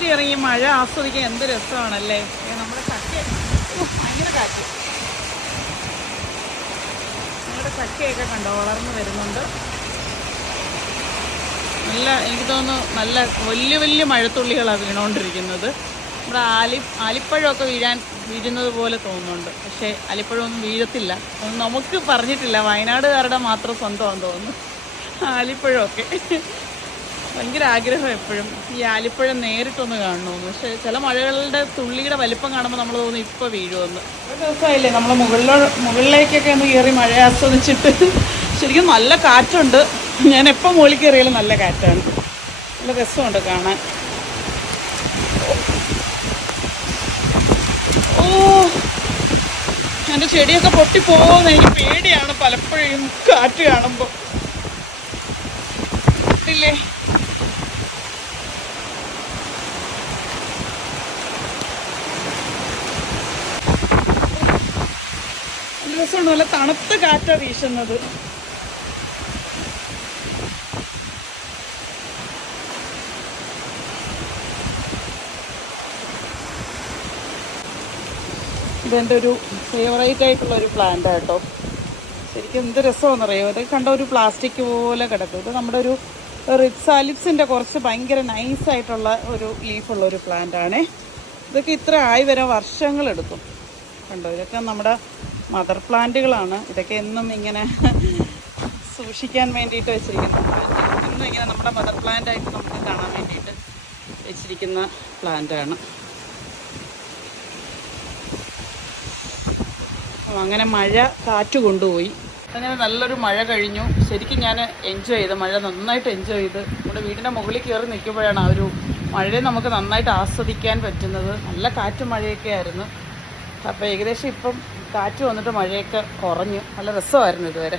രാത്രി ഇറങ്ങി മഴ ആസ്വദിക്കാൻ എന്ത് രസമാണല്ലേ. നമ്മുടെ ചക്ക ഭയങ്കര കാറ്റ്. നിങ്ങളുടെ ചക്കയൊക്കെ കണ്ടോ വളർന്നു വരുന്നുണ്ട്. നല്ല, എനിക്ക് തോന്നുന്നു നല്ല വലിയ വലിയ മഴത്തുള്ളികളാണ് വീണുകൊണ്ടിരിക്കുന്നത്. നമ്മുടെ ആലിപ്പഴമൊക്കെ വീഴുന്നത് പോലെ തോന്നുന്നുണ്ട്. പക്ഷേ ആലിപ്പഴമൊന്നും വീഴത്തില്ല. ഒന്നും നമുക്ക് പറഞ്ഞിട്ടില്ല, വയനാടുകാരുടെ മാത്രം സ്വന്തമാണെന്ന് തോന്നുന്നു ആലിപ്പഴമൊക്കെ. ഭയങ്കര ആഗ്രഹം എപ്പോഴും ഈ ആലിപ്പഴം നേരിട്ടൊന്ന് കാണണമെന്ന്. പക്ഷേ ചില മഴകളുടെ തുള്ളിയുടെ വലിപ്പം കാണുമ്പോൾ നമ്മൾ തോന്നുന്നു ഇപ്പോൾ വീഴുമെന്ന്. ഒരു ദിവസമായില്ലേ നമ്മൾ മുകളിലേക്കൊക്കെ ഒന്ന് കയറി മഴ ആസ്വദിച്ചിട്ട്. ശരിക്കും നല്ല കാറ്റുണ്ട്. ഞാൻ എപ്പോൾ മുകളിൽ കയറിയാലും നല്ല കാറ്റാണ്. നല്ല രസമുണ്ട് കാണാൻ. ഓ, എൻ്റെ ചെടിയൊക്കെ പൊട്ടിപ്പോകുമെന്ന് എനിക്ക് പേടിയാണ് പലപ്പോഴും കാറ്റ് കാണുമ്പോൾ. ഇല്ലേ, രസമുണ്ട്. നല്ല തണുത്ത കാറ്റാണ് വീശുന്നത്. ഇതെൻ്റെ ഒരു ഫേവറേറ്റ് ആയിട്ടുള്ളൊരു പ്ലാന്റ് കേട്ടോ. ശരിക്കും എന്ത് രസമാണെന്നറിയോ. ഇതൊക്കെ കണ്ട ഒരു പ്ലാസ്റ്റിക് പോലെ കിടക്കും. ഇത് നമ്മുടെ ഒരു റിക്സാലിപ്സിൻ്റെ കുറച്ച് ഭയങ്കര നൈസായിട്ടുള്ള ഒരു ലീഫുള്ള ഒരു പ്ലാന്റാണേ. ഇതൊക്കെ ഇത്ര ആയി വരാൻ വർഷങ്ങളെടുക്കും. കണ്ടോ, ഇതൊക്കെ നമ്മുടെ മദർ പ്ലാന്റുകളാണ്. ഇതൊക്കെ എന്നും ഇങ്ങനെ സൂക്ഷിക്കാൻ വേണ്ടിയിട്ട് വെച്ചിരിക്കുന്ന, എന്നും ഇങ്ങനെ നമ്മുടെ മദർ പ്ലാന്റായിട്ട് നമുക്ക് കാണാൻ വേണ്ടിയിട്ട് വെച്ചിരിക്കുന്ന പ്ലാന്റാണ്. അങ്ങനെ മഴ കാറ്റ് കൊണ്ടുപോയി. അങ്ങനെ നല്ലൊരു മഴ കഴിഞ്ഞു. ശരിക്കും ഞാൻ എൻജോയ് ചെയ്ത്, മഴ നന്നായിട്ട് എൻജോയ് ചെയ്ത്. നമ്മുടെ വീടിൻ്റെ മുകളിൽ കയറി നിൽക്കുമ്പോഴാണ് ആ ഒരു മഴയെ നമുക്ക് നന്നായിട്ട് ആസ്വദിക്കാൻ പറ്റുന്നത്. നല്ല കാറ്റും മഴയൊക്കെ ആയിരുന്നു. അപ്പോൾ ഏകദേശം ഇപ്പം കാറ്റ് വന്നിട്ട് മഴയൊക്കെ കുറഞ്ഞു. നല്ല രസമായിരുന്നു ഇതുവരെ.